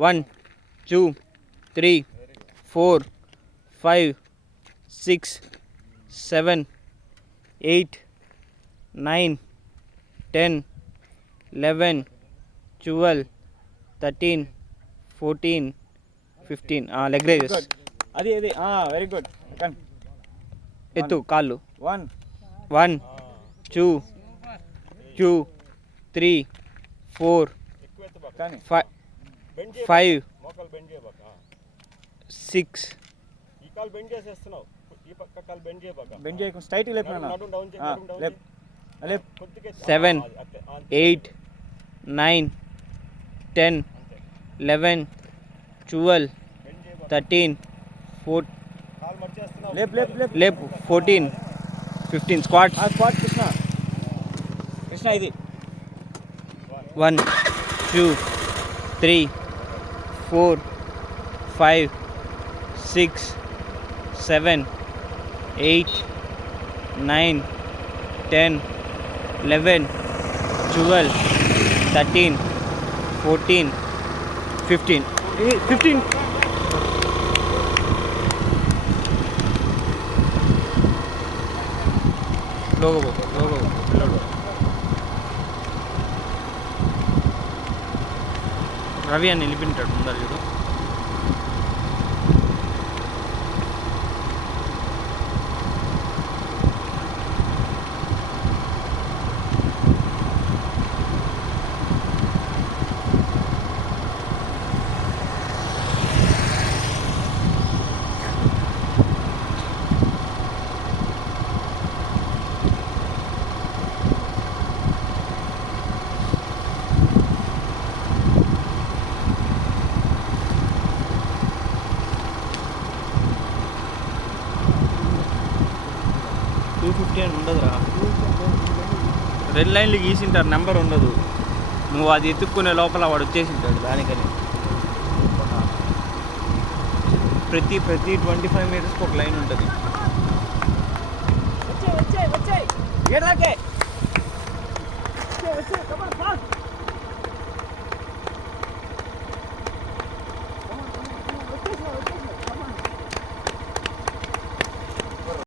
1 2 3 4 5 6 7 8 9 10 11 12 13 14 15 leg rises. అది very good. ఎత్తు కాళ్ళు. 1 1 2 2 3 4 5 6 స్ట్రైట్ లేపు 7 8 9 10 11 12 13 14 లేపు 14 15 స్క్వాట్. కృష్ణ ఇది 1 2 3 4 5 6 7 8 9 10 11 12 13 14 15 లోగో రవి అని నిలిపింటాడు ముందర చూడు. అని ఉండదురా, రెడ్ లైన్లు గీసింటారు, నెంబర్ ఉండదు. నువ్వు అది ఎత్తుక్కునే లోపల వాడు వచ్చేసింటాడు. దానికని ప్రతి 25 మీటర్స్కి ఒక లైన్ ఉంటుంది. వచ్చే